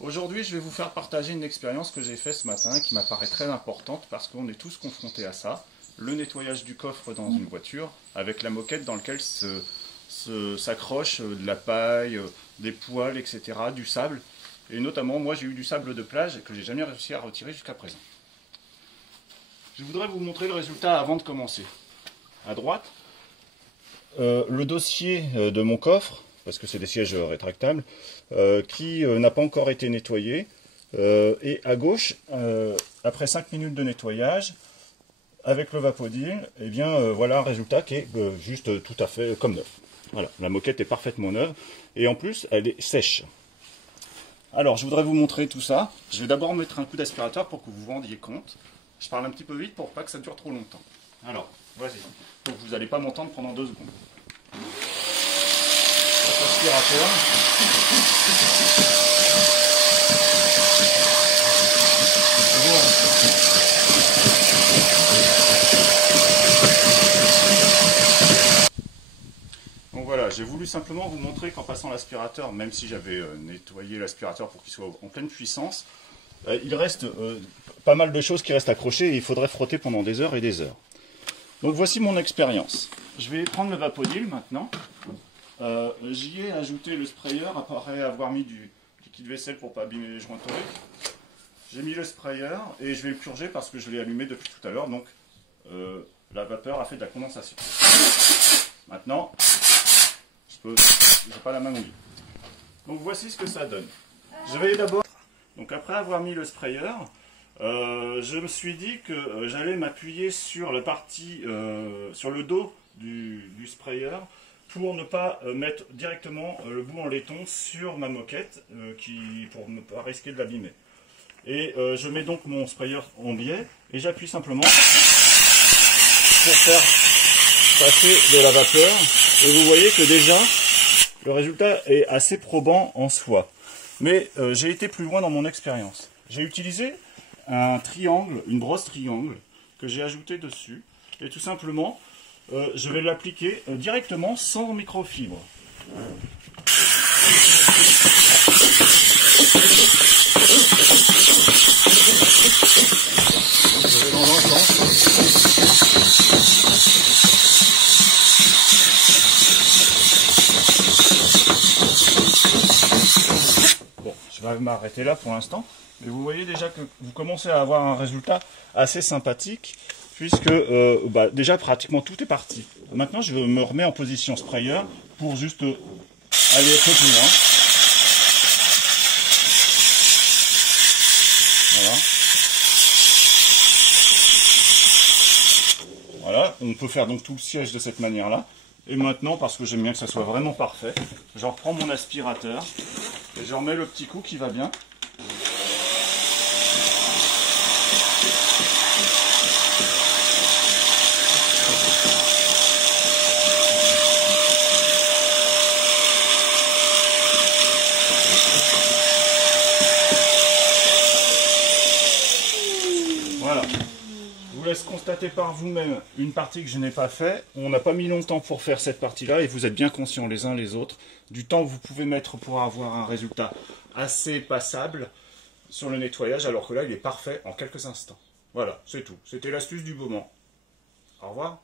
Aujourd'hui, je vais vous faire partager une expérience que j'ai faite ce matin qui m'apparaît très importante parce qu'on est tous confrontés à ça. Le nettoyage du coffre dans une voiture avec la moquette dans laquelle s'accroche de la paille, des poils, etc., du sable. Et notamment, moi j'ai eu du sable de plage que j'ai jamais réussi à retirer jusqu'à présent. Je voudrais vous montrer le résultat avant de commencer. À droite, le dossier de mon coffre, parce que c'est des sièges rétractables, qui n'a pas encore été nettoyé. Et à gauche, après 5 minutes de nettoyage, avec le Vapodil, eh bien voilà un résultat qui est juste tout à fait comme neuf. Voilà, la moquette est parfaitement neuve, et en plus elle est sèche. Alors je voudrais vous montrer tout ça. Je vais d'abord mettre un coup d'aspirateur pour que vous vous rendiez compte. Je parle un petit peu vite pour pas que ça dure trop longtemps. Alors, vas-y. Donc vous n'allez pas m'entendre pendant 2 secondes. Aspirateur. Donc voilà, j'ai voulu simplement vous montrer qu'en passant l'aspirateur, même si j'avais nettoyé l'aspirateur pour qu'il soit en pleine puissance, il reste pas mal de choses qui restent accrochées et il faudrait frotter pendant des heures et des heures. Donc voici mon expérience. Je vais prendre le Vapodil maintenant. J'y ai ajouté le sprayer après avoir mis du liquide vaisselle pour ne pas abîmer les joints toriques. J'ai mis le sprayer et je vais le purger parce que je l'ai allumé depuis tout à l'heure, donc la vapeur a fait de la condensation. Maintenant, je n'ai pas la main mouillée. Donc voici ce que ça donne. Je vais d'abord, donc après avoir mis le sprayer, je me suis dit que j'allais m'appuyer sur la partie, sur le dos du sprayer, pour ne pas mettre directement le bout en laiton sur ma moquette, pour ne pas risquer de l'abîmer. Et je mets donc mon sprayer en biais, et j'appuie simplement pour faire passer de la vapeur. Et vous voyez que déjà, le résultat est assez probant en soi. Mais j'ai été plus loin dans mon expérience. J'ai utilisé un triangle, une brosse triangle, que j'ai ajouté dessus, et tout simplement, je vais l'appliquer directement sans microfibre. Je vais dans l'ensemble. Bon, je vais m'arrêter là pour l'instant. Mais vous voyez déjà que vous commencez à avoir un résultat assez sympathique, puisque déjà pratiquement tout est parti. Maintenant je me remets en position sprayer pour juste aller un peu plus loin. Voilà. Voilà, on peut faire donc tout le siège de cette manière-là. Et maintenant, parce que j'aime bien que ça soit vraiment parfait, je reprends mon aspirateur et je remets le petit coup qui va bien. Voilà. Je vous laisse constater par vous-même une partie que je n'ai pas fait. On n'a pas mis longtemps pour faire cette partie-là et vous êtes bien conscients les uns les autres du temps que vous pouvez mettre pour avoir un résultat assez passable sur le nettoyage, alors que là il est parfait en quelques instants. Voilà, c'est tout. C'était l'astuce du moment. Au revoir.